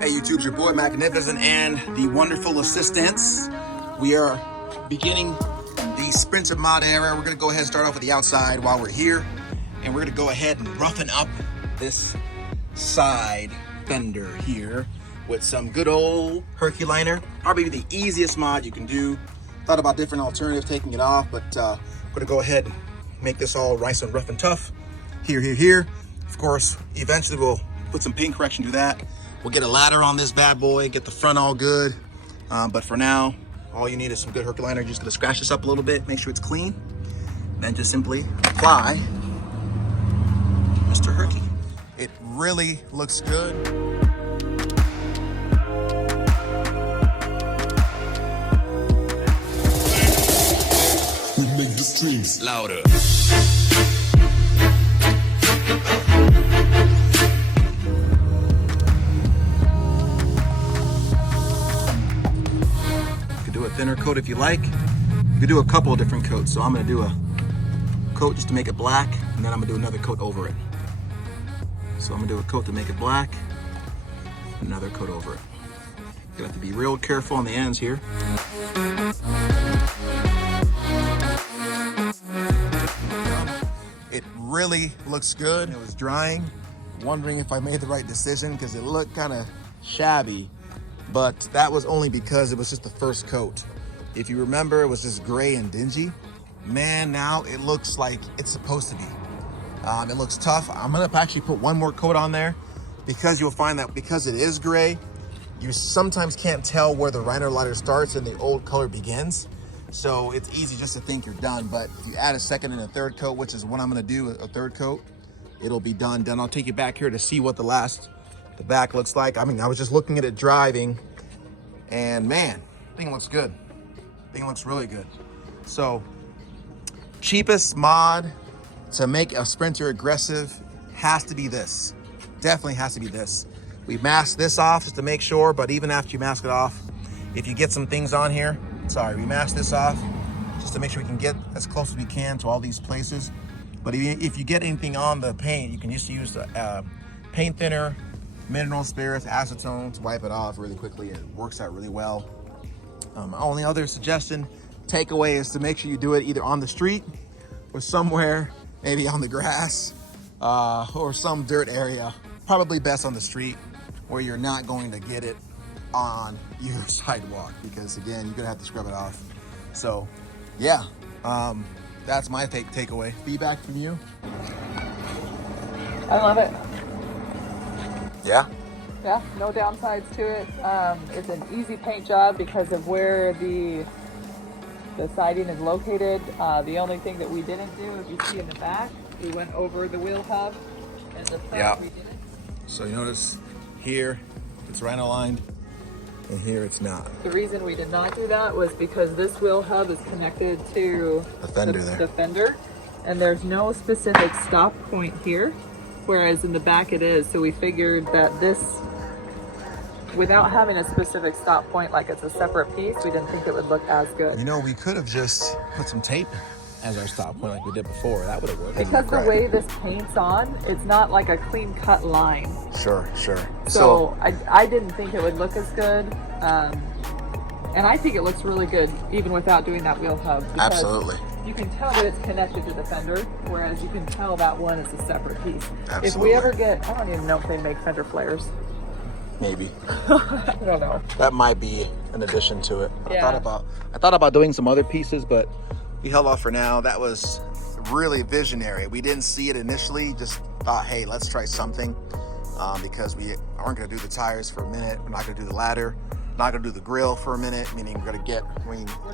Hey YouTube, it's your boy Magnificent and the wonderful assistants. We are beginning the Sprinter mod era. We're gonna go ahead and start off with the outside while we're here. And we're gonna go ahead and roughen up this side fender here with some good old Herculiner. Probably the easiest mod you can do. Thought about different alternatives taking it off, but I'm gonna go ahead and make this all nice and rough and tough. Here. Of course, eventually we'll put some paint correction to that. We'll get a ladder on this bad boy, get the front all good. But for now, all you need is some good Herculiner. You're just gonna scratch this up a little bit, make sure it's clean. Then just simply apply Mr. Herky. It really looks good. We make the streams louder. Thinner coat if you like. You can do a couple of different coats. So I'm gonna do a coat just to make it black, and then I'm gonna do another coat over it. So I'm gonna do a coat to make it black, another coat over it. You have to be real careful on the ends here. It really looks good. It was drying, wondering if I made the right decision because it looked kind of shabby. But that was only because it was just the first coat. If you remember, it was just gray and dingy. Man, now it looks like it's supposed to be. It looks tough. I'm gonna actually put one more coat on there because you'll find that because it is gray, you sometimes can't tell where the Rhino liner starts and the old color begins. So it's easy just to think you're done. But if you add a second and a third coat, which is what I'm gonna do, a third coat, it'll be done. Then I'll take you back here to see what the back looks like. I mean, I was just looking at it driving and man, thing looks good. Thing looks really good. So cheapest mod to make a Sprinter aggressive has to be this. Definitely has to be this. We masked this off just to make sure, but even after you mask it off, if you get some things on here, we masked this off just to make sure we can get as close as we can to all these places. But if you get anything on the paint, you can just use paint thinner, mineral spirits, acetone to wipe it off really quickly. It works out really well. Only other suggestion, takeaway, is to make sure you do it either on the street or somewhere, maybe on the grass or some dirt area. Probably best on the street where you're not going to get it on your sidewalk because again, you're gonna have to scrub it off. So yeah, that's my takeaway. Feedback from you? I love it. Yeah, no downsides to it. It's an easy paint job because of where the siding is located. The only thing that we didn't do, if you see in the back, we went over the wheel hub, and the front we didn't. So you notice here it's Rhino lined and here it's not. The reason we did not do that was because this wheel hub is connected to the fender the fender, and there's no specific stop point here. Whereas in the back it is. So we figured that this, without having a specific stop point, like it's a separate piece, we didn't think it would look as good. You know, we could have just put some tape as our stop point like we did before. That would have worked. Because the way this paint's on, it's not like a clean cut line. Sure. So I didn't think it would look as good. And I think it looks really good even without doing that wheel hub. Absolutely. You can tell that it's connected to the fender, whereas you can tell that one is a separate piece. Absolutely. If we ever get, I don't even know if they make fender flares. Maybe. I don't know. That might be an addition to it. Yeah. I thought about doing some other pieces, but we held off for now. That was really visionary. We didn't see it initially, just thought, hey, let's try something because we aren't gonna do the tires for a minute. We're not gonna do the ladder. Not gonna do the grill for a minute, meaning we're gonna get,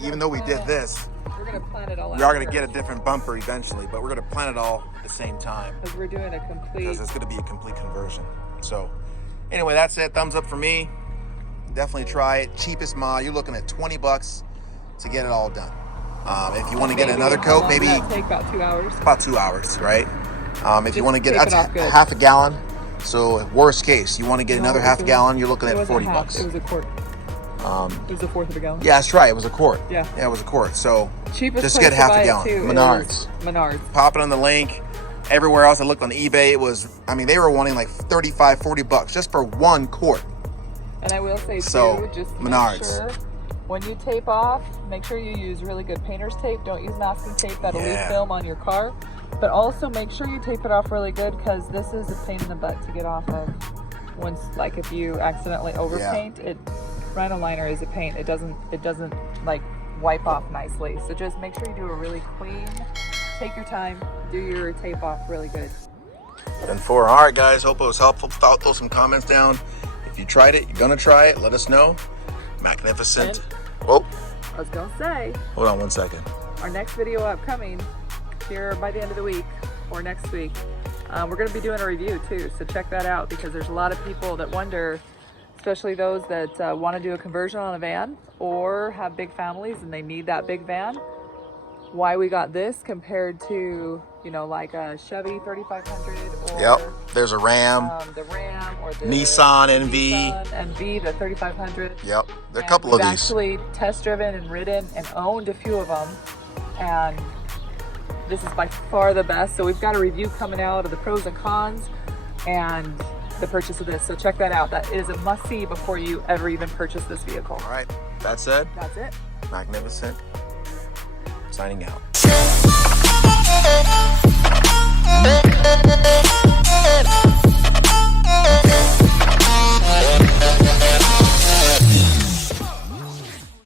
even though we did this, we're gonna plan it all out. We are gonna get a different bumper eventually, but we're gonna plan it all at the same time. Because we're doing a complete. Because it's gonna be a complete conversion. So anyway, that's it. Thumbs up for me. Definitely try it. Cheapest mod, you're looking at 20 bucks to get it all done. If you want to get another coat, maybe take about 2 hours. About 2 hours, right? If you want to get a half a gallon, so worst case, you want to get another half a gallon, you're looking at 40 bucks. It was a quart. It was a fourth of a gallon. Yeah, that's right. It was a quart. Yeah, it was a quart. So cheapest just get half a gallon. Menards. Pop it on the link. Everywhere else I looked on eBay, it was, I mean, they were wanting like 35, 40 bucks just for one quart. And I will say So, too, just Menards. make sure when you tape off, make sure you use really good painter's tape. Don't use masking tape that'll leave Yeah. film on your car. But also make sure you tape it off really good, because this is a pain in the butt to get off of. Once, like if you accidentally overpaint, it rhino liner is a pain. It doesn't like wipe off nicely. So just make sure you do a really clean, take your time, do your tape off really good. And for all right, guys, hope it was helpful. Throw some comments down. If you tried it, you're gonna try it, let us know. Magnificent. Oh, I was gonna say, hold on one second. our next video upcoming here by the end of the week or next week, we're going to be doing a review too, so check that out, because there's a lot of people that wonder, especially those that want to do a conversion on a van or have big families and they need that big van, why we got this compared to, you know, like a Chevy 3500 or Yep, there's a Ram, the Ram or the Nissan NV. Nissan NV, the 3500. Yep, there are a And couple of we've these. actually test driven and ridden and owned a few of them, and this is by far the best. So we've got a review coming out of the pros and cons and the purchase of this. So check that out. That is a must-see before you ever even purchase this vehicle. All right, that said, That's it. Magnificent. Signing out.